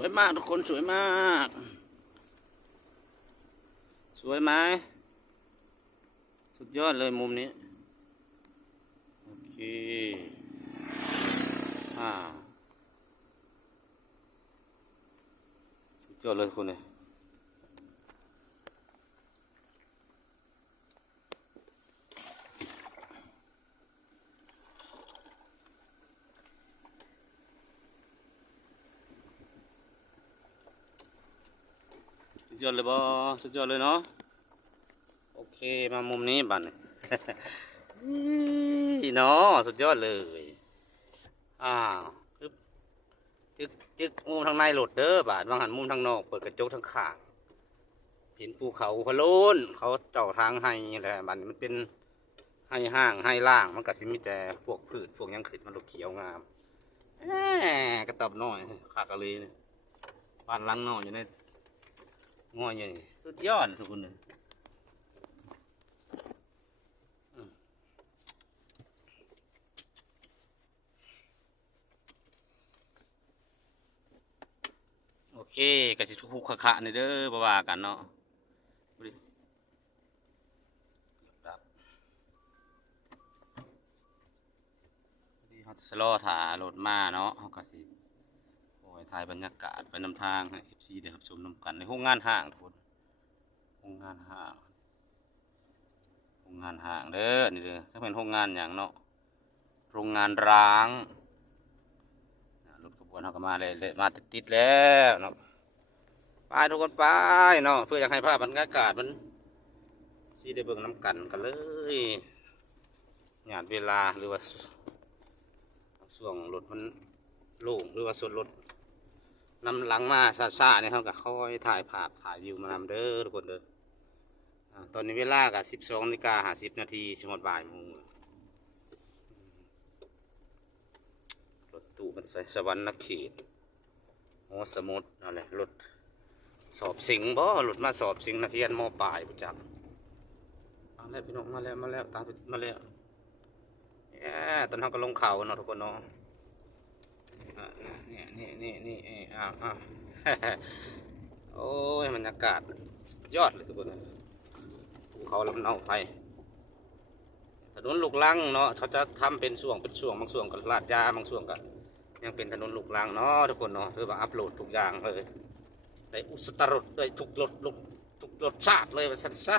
วยมากทุกคนสวยมาก สวยไหมสุดยอดเลยมุมนี้โอเคสุดยอดเลยทุกคนเลยสุดยอดเลยบอสุดยอดเลยเนาะโอเคมามุมนี้บัดน เนาะสุดยอดเลยจึ๊บจึ๊กมุมทางในหลุดเด้อบาดบางหันมุมทางนอกเปิดกระจกทางข้างเห็นภูเขาพะโล้นเขาเจาะทางให้อะไรบัดนมันเป็นให้ห้างให้ล่างมันก็สิมีแต่พวกพืชพวกยังขึ้นมันลูกเขียวงามกระตอบน้อยขากะลีบ้านลังน้อยอยู่ในง่อยอยู่นี่สุดยอดทุกคนเลยโอเคกระสิทุกขะในเด้อบ่ว่ากันเนาะเขาสโลว์ถ่ารถมาเนาะเขาก็สิโอ้ยถ่ายบรรยากาศไปนำทางให้ FC ได้รับชมนำกันในห้องงานห้างทุกคนห้องงานห้างเด้อนี่เด้อถ้าเป็นห้องงานอย่างเนาะโรงงานร้างรถขบวนเขาก็มาเลยมาติดแล้วเนาะไปทุกคนไปเนาะเพื่ออยากให้ภาพบรรยากาศมันสิได้เบิ่งน้ำกันเลยหยาดเวลาหรือว่าช่วงรถมันโล่งหรือว่าส่วนรถนำหลังมาซาเนี่ยเขาก็ค่อยถ่ายภาพถ่ายวิวมานำเด้อทุกคนเด้อตอนนี้เวลากับ12:50 นาทีสิหมดบ่ายโมงรถตู้มันใส่สวรรค์เขตโอ้สมุดอะไรรถสอบสิงบ่รถมาสอบสิงนักเรียนม.ปลายประจักษ์มาแล้วพี่น้องมาแล้วตามมาแล้วตอนเขาก็ลงเขาเนาะทุกคนเนาะนี่โอ้ยบรรยากาศยอดเลยทุกคนภูเขาลำเนาไทยถนนลูกลังเนาะเขาจะทำเป็นช่วงบางช่วงกับลาดยาบางช่วงกับยังเป็นถนนลูกลังเนาะทุกคนเนาะคือว่าอัปโหลดทุกอย่างเลยได้อุสตรสได้ทุกรสชาติเลยว่าสั้นซะ